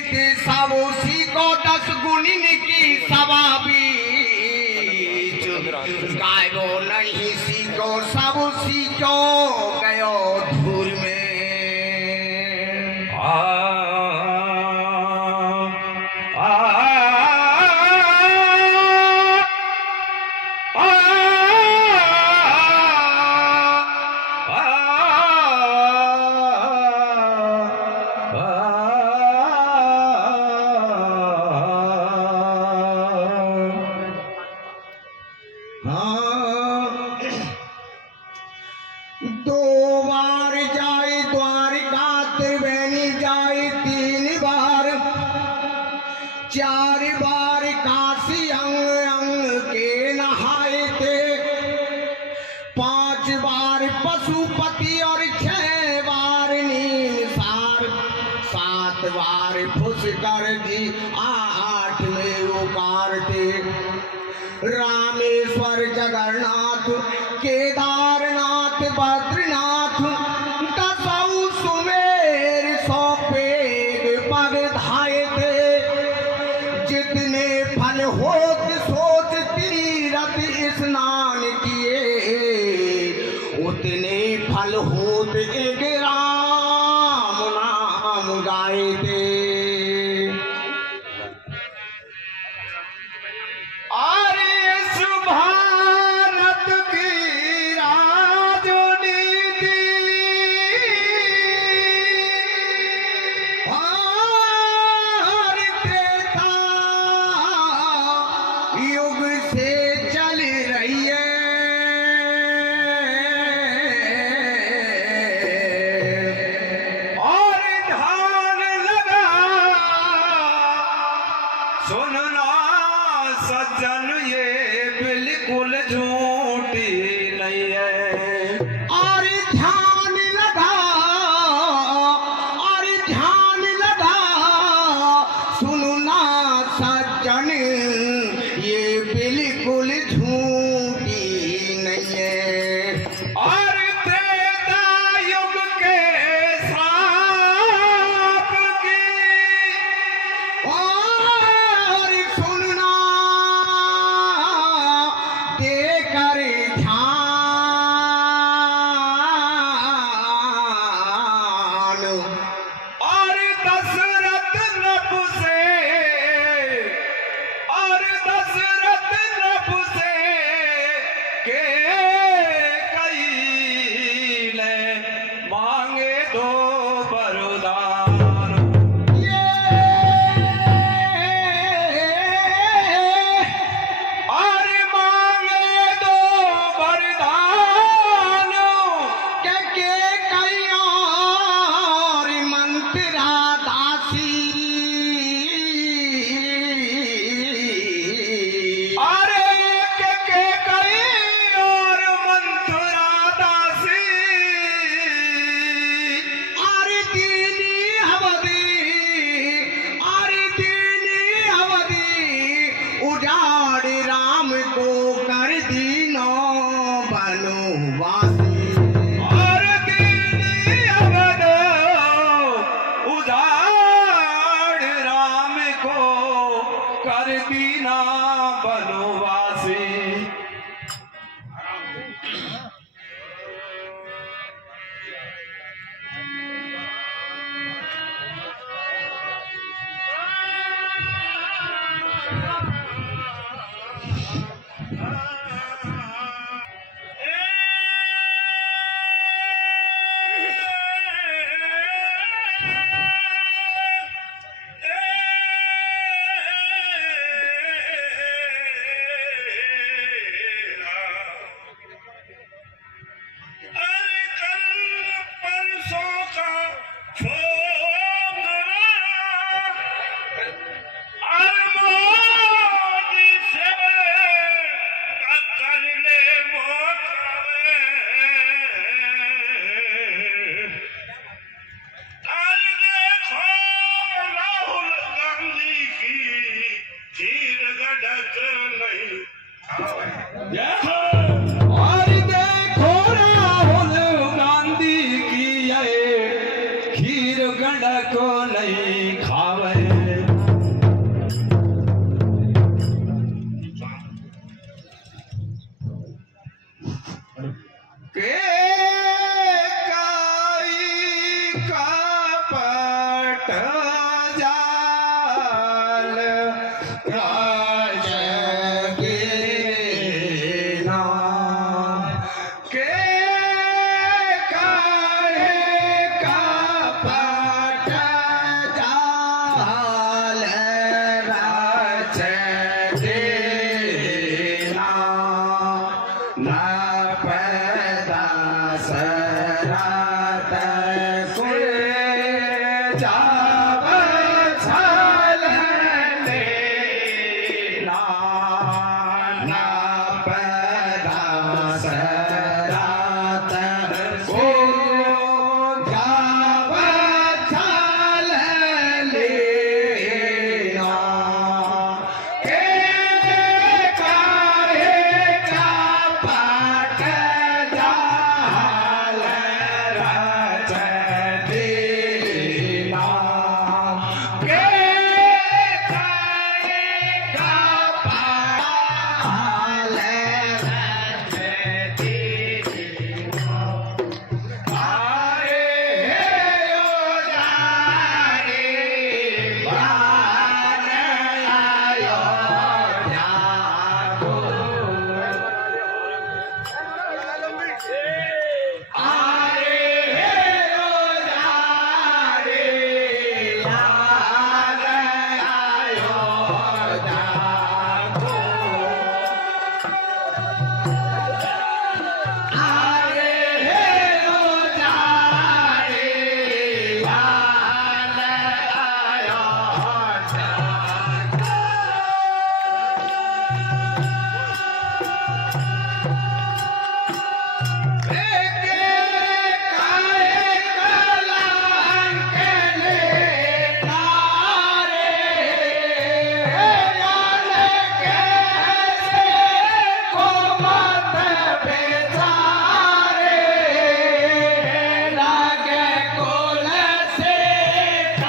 जीत सब उसी को 10 गुणिन की सवा बीच गायो नहीं सीखो सब उसी को गयो धूल में। दो बार जाए द्वारिका त्रिवेणी जाए 3 बार 4 बार काशी अंग अंग के नहाए थे 5 बार पशुपति और 6 बार नीलसार 7 बार पुष्कर जी 8 में उकारते रामेश्वर जगन्नाथ केदारनाथ बद्रीनाथ 10 सुमेर 100 पेड़ पग धाये थे जितने फल होत सोच तीरथ स्नान किए उतने फल होत एक राम नाम गाए थे। सज्जन ये बिल्कुल झूठी नहीं है। और ध्यान लगा सुनना सज्जन ये बिल्कुल झूठी नहीं है। और त्रेता युग के सांप की और सुनना देकर ध्यान और दशरथ नभ से के कई ले मांगे दो वरदान। और मांगे दो वरदान के कई और मंत्रा दासी के कई और मंथुरा दासी दीनी अवधि उजाड़ राम को कर दीनो बनवासी। और दीनी अवध उजाड़ राम को कर दीना बनवासी। और देखो राहुल गांधी की खीर गंडा को नहीं खावे। चाल राज के नाम के काहे का पट जाल राज देना न पैदा सरात कुल जाव छल लेना न पैदा सरात कुल जाव छल लेना के काहे का पट जाल राज देना के काहे का पट राज देना आरे ओ जारे बान आयो जागो आरे ओ जारे बान आयो जागो आरे ओ जारे बान आयो जागो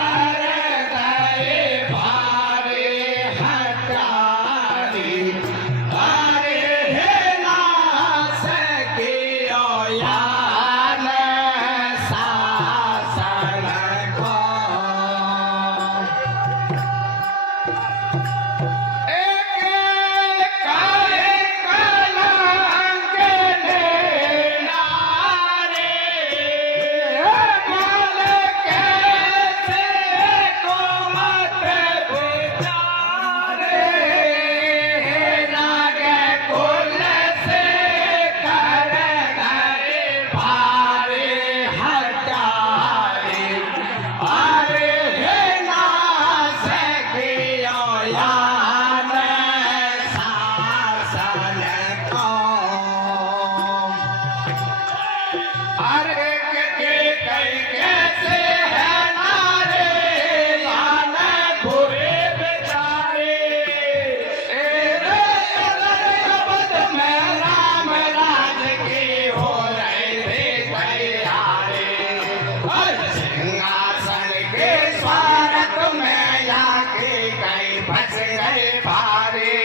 सिंहासन के स्वागत में आके कहीं फंस गए भारे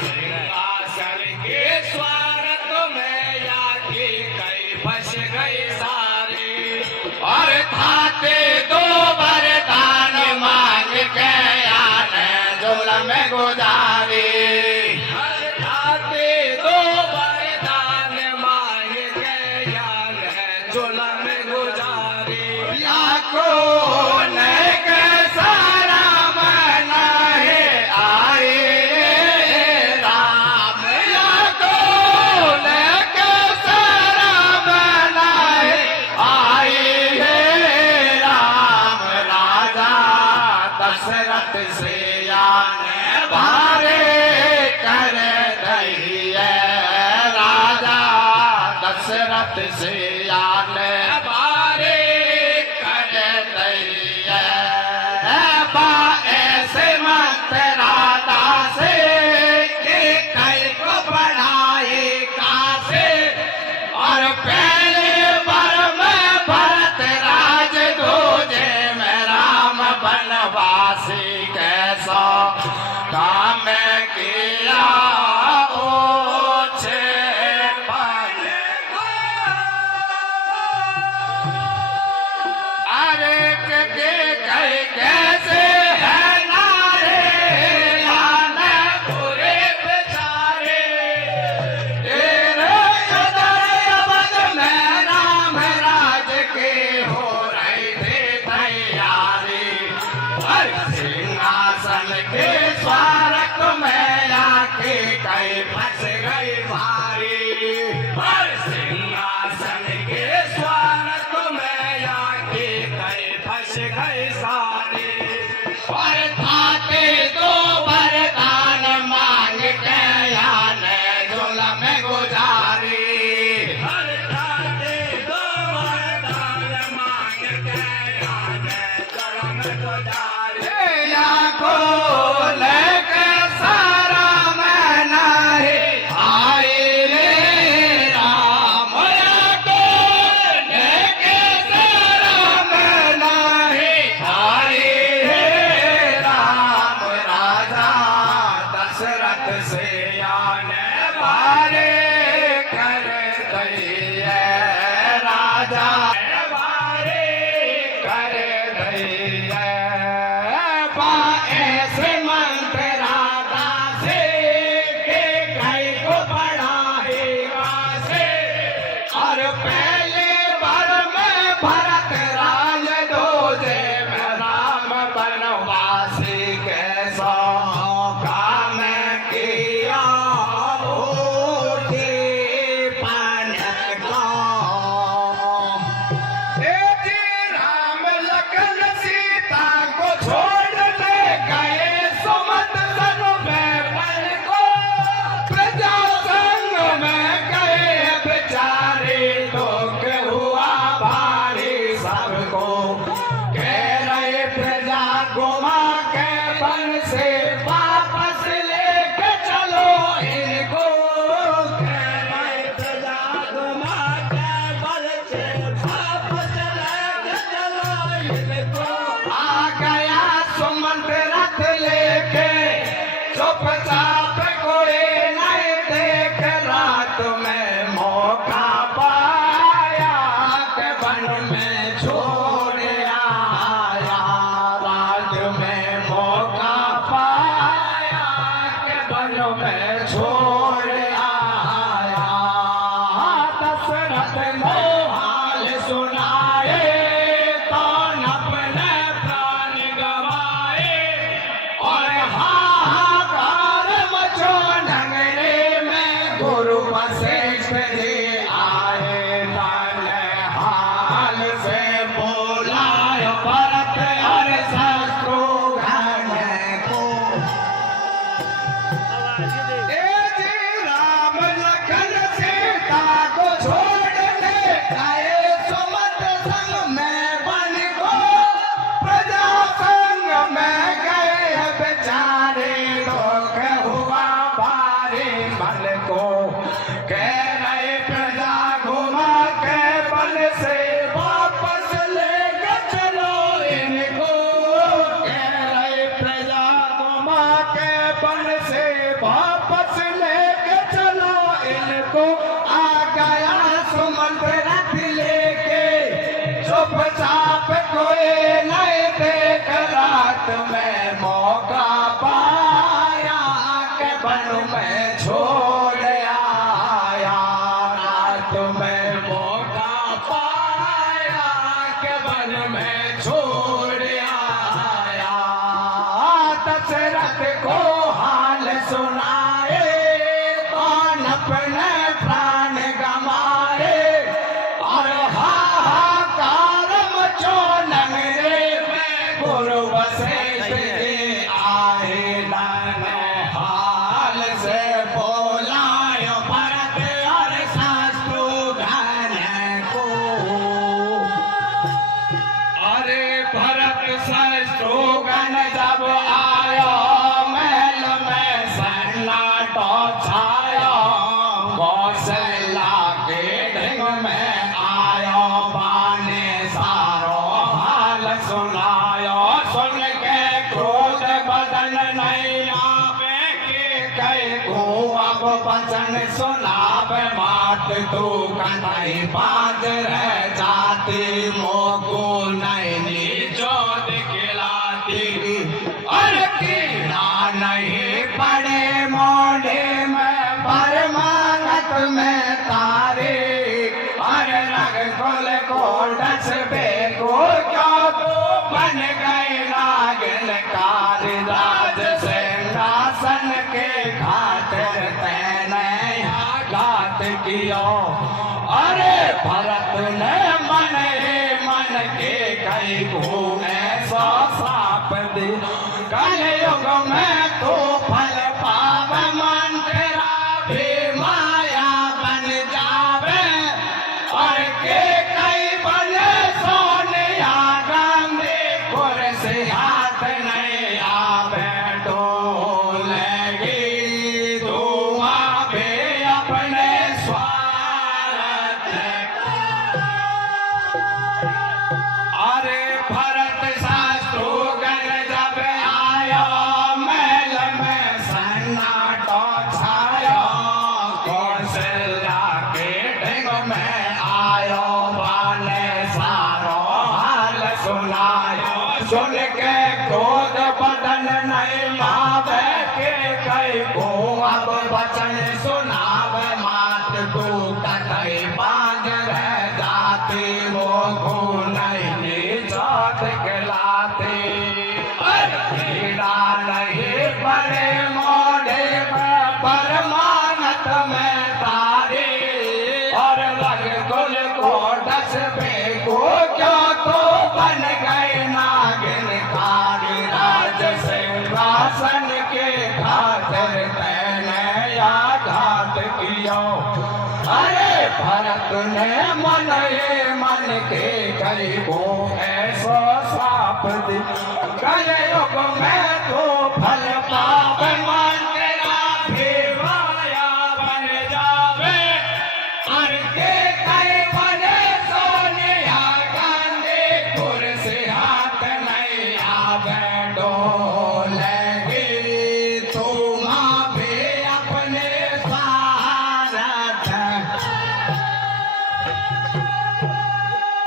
सिंहासन के स्वागत में आके कहीं फंस गए सारे और थाते दो वरदान मांग के आने जुल्म गुजारे थाते दो वरदान मांग के आने जुल्म गुजारे या कौन के सारा मना है आए राम या कौन के सारा मना है आए राम राजा दशरथ से आने भारे कर रही है राजा दशरथ से आने भारे कर रही है बा ऐसे मंत्रादा से कि कई को बढ़ाए कासे और पहले बार में भरत राज दूजे में राम बनवासी कैसा काम किया ओछे पाने अरे के कह सिंहासन के स्वागत में आके कई फंस गई भारी। सिंहासन के स्वागत में आके कई फंस गई सारी। और खाते दो वरदान मांग के आने जुल्म गुजारी। खाते दो वरदान मांग के आने जुल्म गुजारी। आंखों लेके सारा मैं नहीं आई रे राम। आंखों लेके सारा मैं नहीं आई रे राम। राजा दशरथ से आने वाले कर दैये राजा वारे कर दैये। ऐसे मंत्र राधा से के कई को बढ़ाएगा से। और पहले बार में भरत राज दूजे में राम बनवासी कैसा काम किया होती पान का। राम लखन सीता को छोड़ ले गए सुमत सन में बन को। प्रजा संग में गए बेचारे लोग हुआ भारी सबको। कह रहे प्रजा घुमा के बन से वापस लेके चलो इनको। प्रजा घुमा के बल से वापस लेके चलो इनको। आ गया सुमंत रथ लेके चुपचाप कोई नहीं देख। रात में मौका पाया के वन में छोड़ आया। रात में मौका पाया के वन में छोड़ आया। दशरथ मोहाल सुनाए कौन अपने प्राण गवाए। और हाहाकार मचो नगरे में गुरु वशिष्ठ जी आए। हाल से बोला भरत और शत्रुघ्न को। राम लखन सीता को छोड़ के आए सुमत संग में बन को। प्रजा संग में गए बेचारे लोग हुआ भारी मन को। कह रहे प्रजा घुमा के बन से वापस लेके चलो इनको। कह रहे प्रजा घुमा के बन से वापस लेके चलो इनको। आ गया सुमंत रथ लेके चुपचाप कोई नहीं देख। रात में मौका पाया के वन में छोड़ आया। रात में मौका पाया के वन में छोड़ आया। दशरथ को हाल सुनाए कौन अपने प्राण गमाए। और हाहाकार मचो नगरे में गुरु वशिष्ठ जी आए। हाल से बोला भरत और शत्रुघ्न को। अरे भरत शत्रुघ्न जब आया महल में सन्नाटा छाया। कौशल्या के ढंग में आया पाने सारो हाल सुनाया। सुन के क्रोध बदन नहीं आवे के कई को अब वचन सुनाव। मात तू कन्हई बात रह जाती मोको नहीं नीचो दिखलाती। और कीड़ा नहीं पड़े मोढ़े में परमागत में तारे। और रग कुल को डस बे को क्यों बन गए नाग हूँ ऐसा साप दे कलयुग में तो फल पाव मन तेरा भी माया बन जावे और के कई बने सोनिया गांधी कुर्सी हाथ नहीं आवे डोलेगी धुआं भी अपने स्वार्थ अरे भरत शत्रुघ्न जब आया महल में सन्नाटा छाया कौशल्या के ढंग में आयो वाले सारो हाल सुनायो सुन के क्रोध बदन नहीं मावे के कई को अब वचन सुनावे मात को कतई बांध रह जाती वो नहीं जात कहलाते कीड़ा नहीं पड़े मोढ़े में परमानत में तारे और लग कुल को डस पे को क्यों तो बन गए नागिन कारी राज सिंहासन के खातिर तैने या घात कियो अरे भरत ने मन ये मन के कई को ऐसा साप दे कलयुग में तो फल पाव मन तेरा भी माया बन जावे और के कई बने सोनिया गांधी कुर्सी हाथ नहीं आवे डोलेगी तुम भी अपने स्वार्थ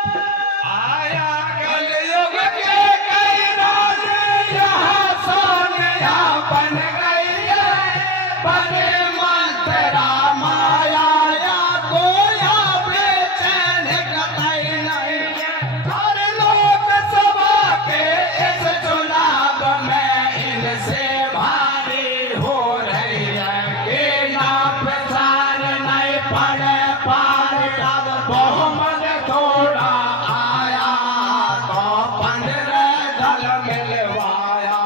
आया कलयुग के कई राजे यहाँ सोनिया बन गई है बने मंत्रा माया या गोया बेचैन कतई नहीं हर लोक सभा के इस चुनाव में इनसे भारी हो रही है कि ना प्रचार नहीं पड़े पार अब बहुमत थोड़ा आया तो 15 दल मिलवाया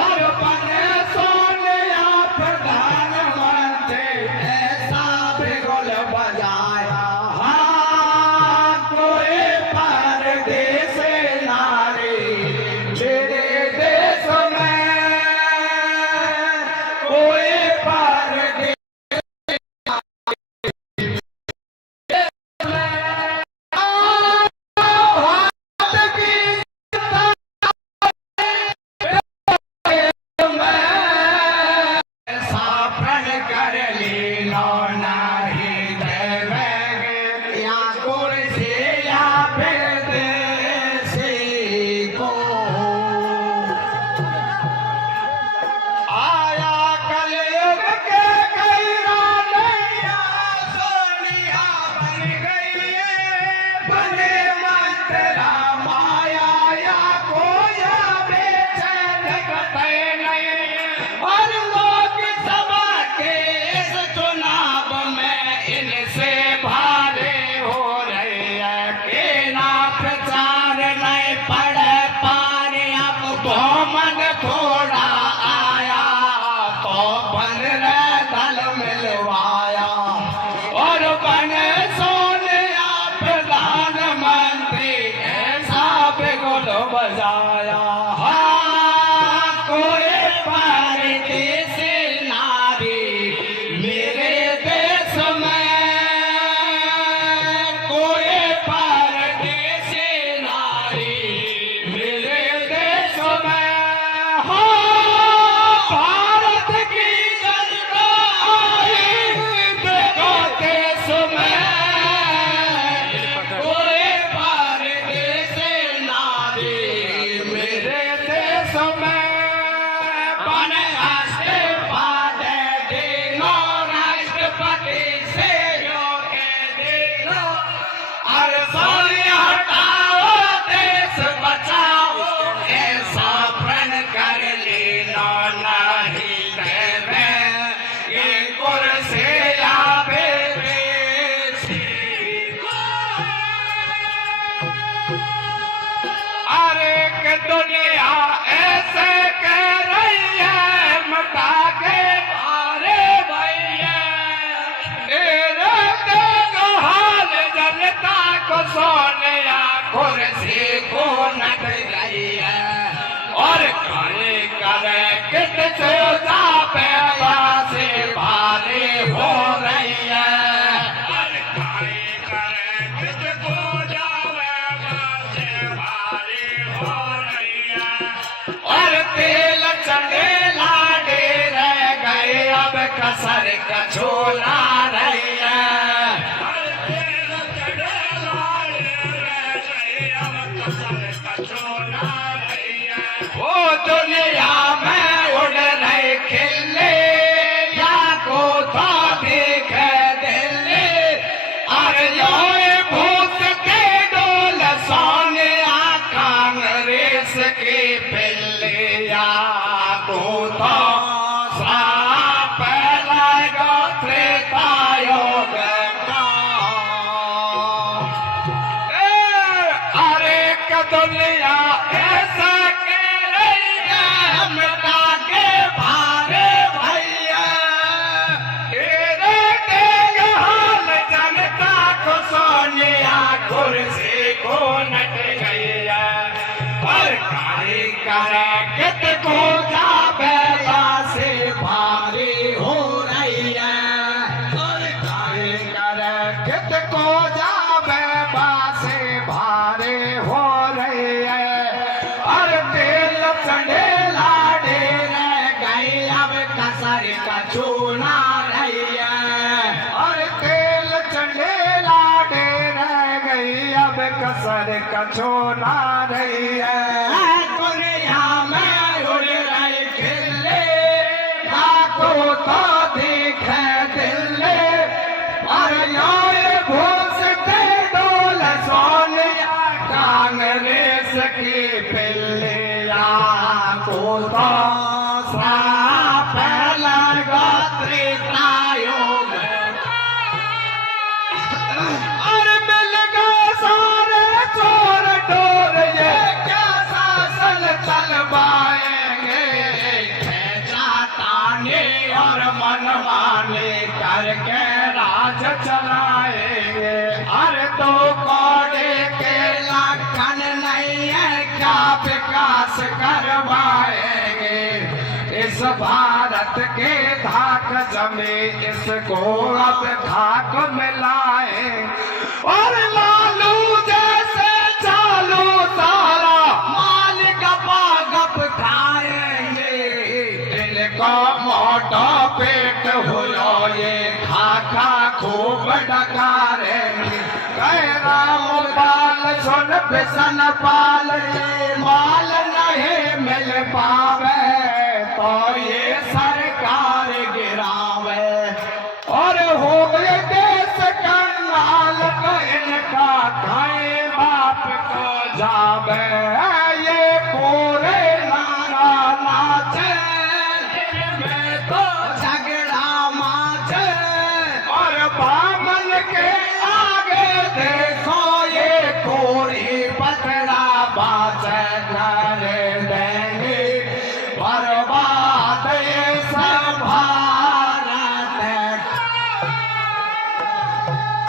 और बने सोनिया प्रधानमंत्री ऐसा बिगुल बजाया हाँ कोई परदेश नारी मेरे देश में कोई परदेश साफन कर लीलो नहीं देवेंगे या कुर्सी या फिर देसी को आया कलयुग के कई रानिया सोनिया बन गई है बने मंत्रा माया या कोया बेचैन कतई नहीं और लोक सभा के इस चुनाव में इनसे भारे हो रही है कि ना प्रचार नहीं पड़े पारे अब बहुमत थोड़ा आया तो 15 दल मिलवाया और बने सोनिया प्रधानमंत्री ऐसा बिगुल बजाया हाँ कोई परदेश नारी मेरे देश में कोई परदेश नारी मेरे देश में हाँ भारत की जनता आई देखो देश में कोई परदेश नारी मेरे देश में बने इस्तीफा दे देनो राष्ट्रपति से जो के देनो और सोनिया हटाओ देश बचाओ ऐसा प्रण कर लेना नहीं देवे ये कुर्सी या विदेशी को कित सोचा पैदा से भारी हो रही है। अरे काई करे कित को जावे से भारी हो रही है। और तेल चंदेला दे रह गए अब कसर कछोला रही है। वो दुनिया में उड़ रहे खिले या को था देख दिल्ली। अरे योए भूत के डोल सोने कांग्रेस के पिल्ले या को था साप लगा त्रेता योग का। अरे का दुनिया ऐसा कुर्सी को नट गई है। पर काई करे कित को जा बेला से भारी हो रही है। और काई करे कित को जा बेला से भारी हो रही है। और तेल चंडेला दे रह गई अब कसर का चूना रही है। और तेल चंडेला दे अब कसर कछोना रही है। दुनिया में उड़ रही खिले को तो देख दिल्ली। और योए भूस के डोल सोनिया कांग्रेस की पिल्लिया को तो साप लगा त्रेता योग। और मिल गए सारे चोर डोर ये क्या शासन चलवाएंगे। खेचा ताने और मनमाने करके राज चलाएंगे। अरे तो कोड़े के लखन नहीं है क्या विकास करवाएंगे। इस भारत के धाक जमे इसको अब धाक मिलाए। और लालू जैसे चालू सारा माल गपा गप खाएंगे। इनका मोटा पेट हो ये खा खा खूब डकारेंगे। कह रामपाल सुन बिसन पाल माल नहीं मिल पावे तो ये सरकार गिरावे। और हो गए देश कंगाल तो इनका खाए बाप को जावे। ये पूरे नारा नाचे इनमें तो झगड़ा माचे। और बामन के आगे देखो ये कोरी पतरा बाचे कर देंगे बर्बाद ये सब भारत।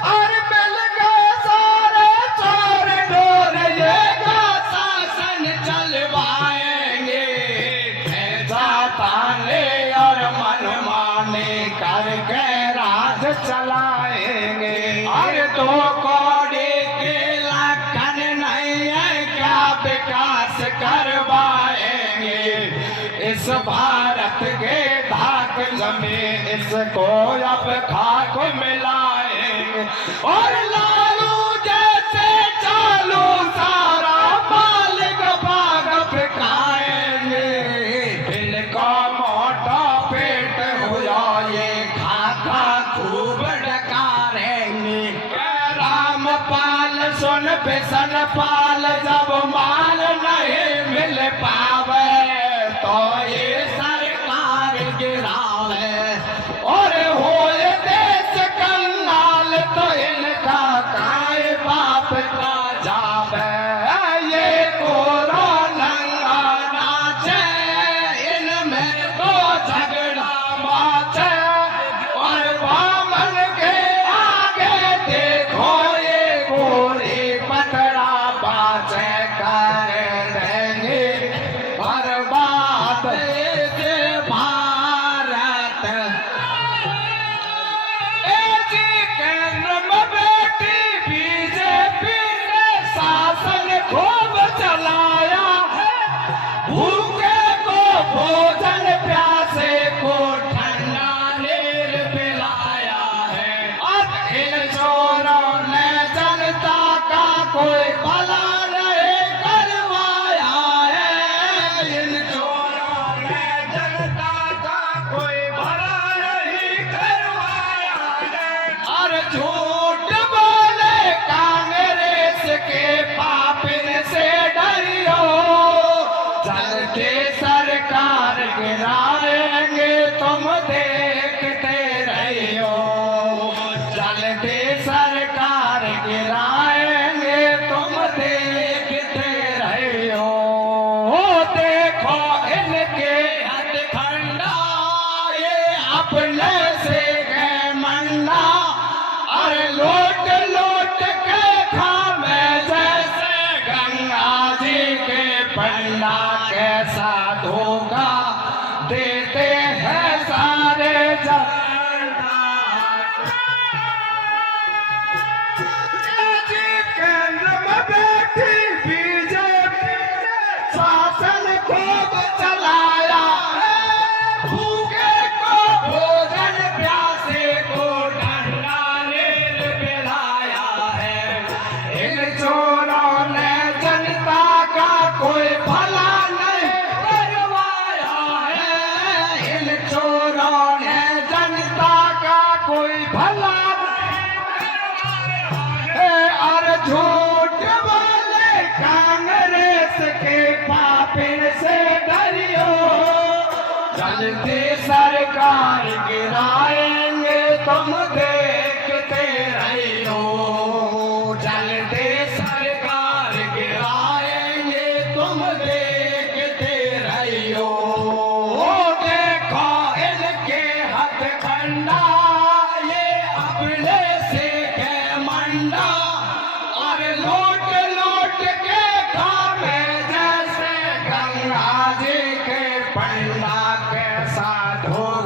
और मिल गए सारे चोर डोर ये का शासन चलवाएंगे। खेचा ताने और मनमाने करके राज चलाएंगे। और दो कौड़ी के लखन नहीं है क्या विकास करवाएंगे। इस भारत के धाक जमे इसको अब खाक मिलाएंगे। और लालू जैसे चालू सारा माल गपा गप खाएंगे। इनका मोटा पेट हुआ ये खा खा खूब डकारेंगे। रामपाल सुन बिसन पाल जब माल नहीं मिल पावे तो ये सरकार गिरावे। और हो देश कंगाल तो इनका काय बाप का जावे। ये कोरा नंगा नाचे इनमें तो झगड़ा माचे। और बामन के आगे देखो ये गोरी पतरा बाचे कर देंगे बर्बाद। भोजन प्यासे को ठंडा नीर पिलाया है। और इन चोरों ने जनता का कोई भला नहीं करवाया है। इन चोरों ने जनता का कोई भला नहीं करवाया है। और झूठ बोले कांग्रेस के पापिन से डरियो, चलते सरकार गिराएंगे तुम देखते रहियो। चलते सरकार गिराएंगे तुम देखते रहियो। देखो इनके हथकंडा, ये अपने से गए मंडा। अरे लौट लौट के खामे जैसे गंगा जी के पंडा। कैसा धोखा देते हैं सारे जनता। जी केंद्र में बैठी बीजेपी ने शासन खूब चलाया है। भूखे को भोजन, प्यासे को ठंडा नीर पिलाया है। इन चोरों ने जनता का कोई भला नहीं करवाया है। इन चोरों ने जनता का कोई भला नहीं करवाया है। और झूठ बोले कांग्रेस के पापिन से डरियो, चलते सरकार गिराएंगे तुम देखते रहियो। चलते सरकार गिराएंगे तुम देखते रहियो। देखो इनके हथकंडा, ये अपने से के मंडा। और लौट लौट के खामे जैसे गंगा जी के पंडा। कैसा धोखा